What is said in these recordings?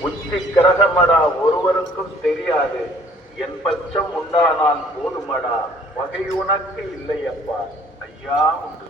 உச்சி கிரகமடா ஒருவருக்கும் தெரியாது. என் பச்சம் உண்டானால் போதுமடா. வகை உனக்கு இல்லையப்பா. ஐயா உண்டு.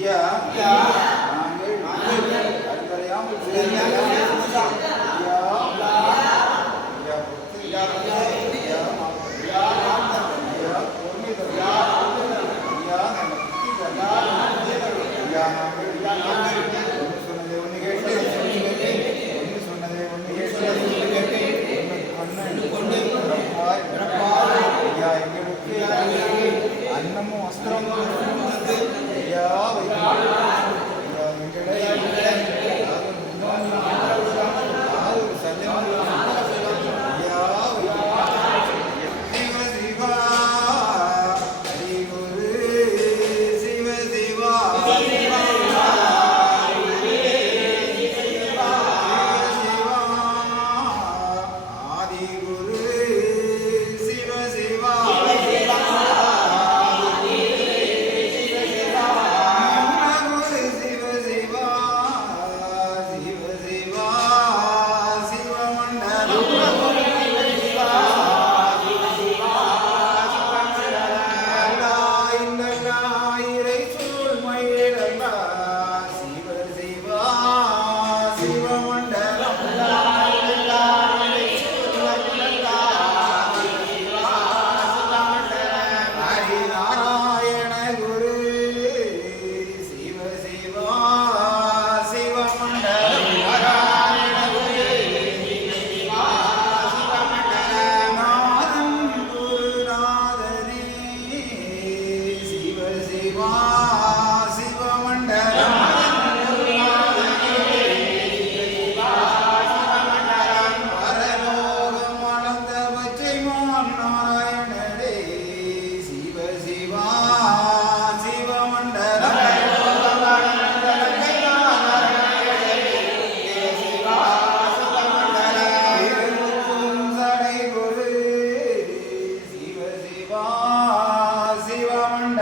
Yeah.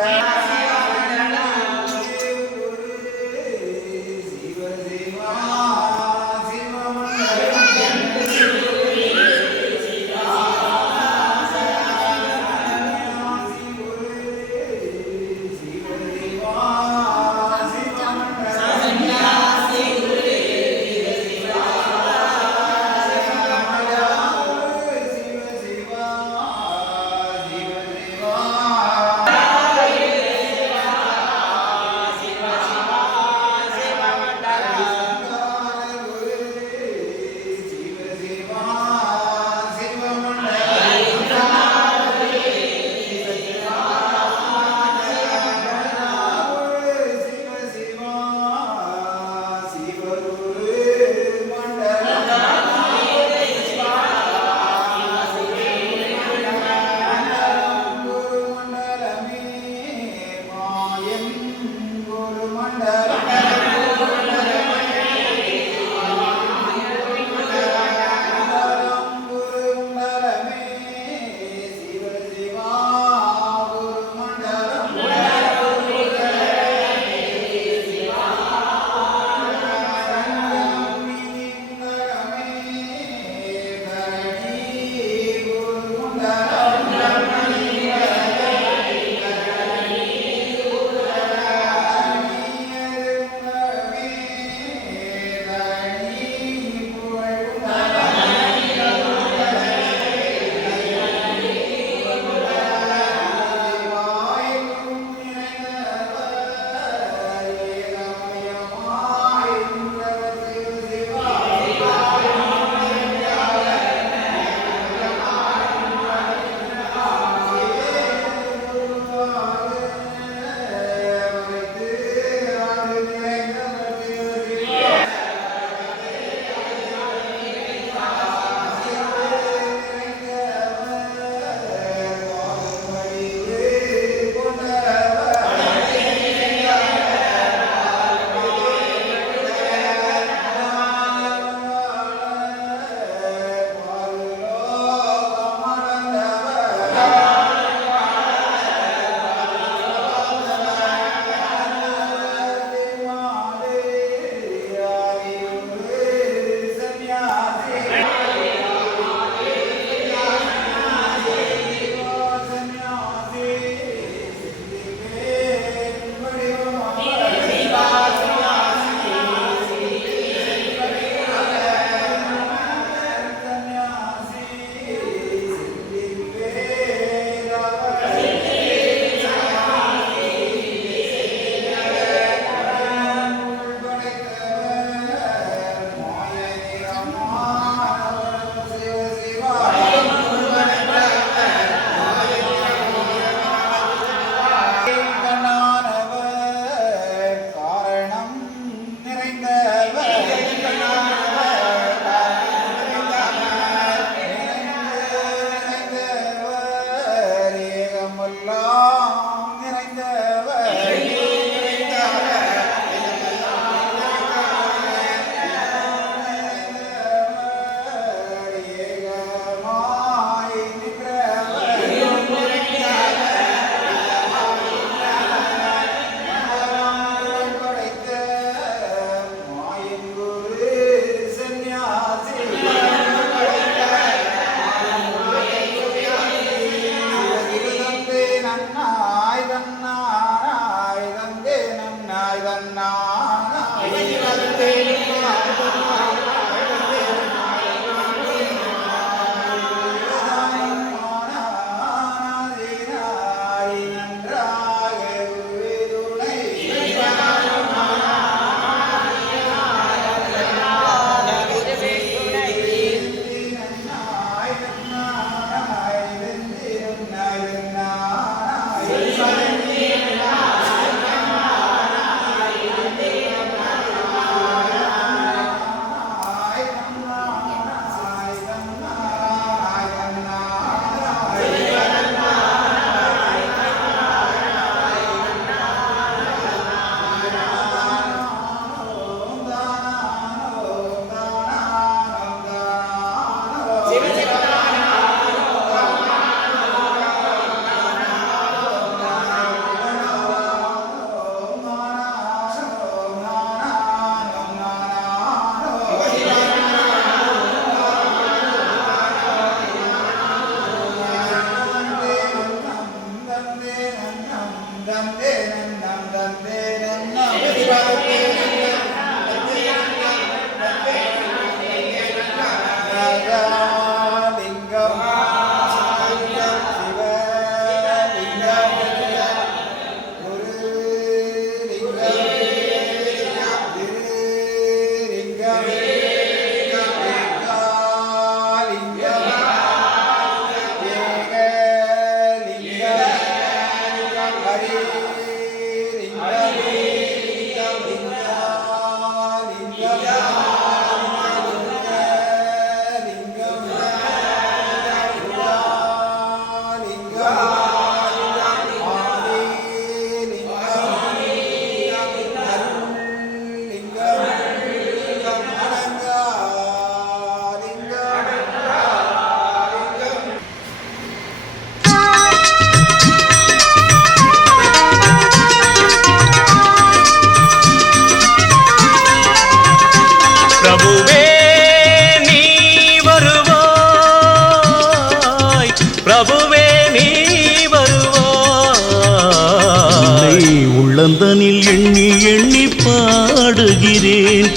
นะ தலைவர்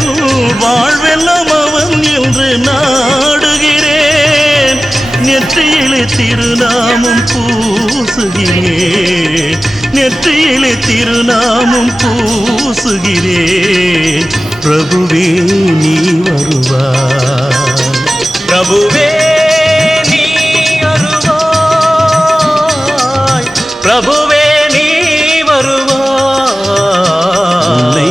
என் வாழ்வெல்லாம் அவன் என்று நாடுகிறேன். நெற்றியிலே திருநாமம் பூசுகிறேன் நெற்றியிலே திருநாமம் பூசுகிறேன் பிரபுவே நீ வருவாய் பிரபுவே நீ வருவாய். பிரபுவே நீ வருவாய். எண்ணி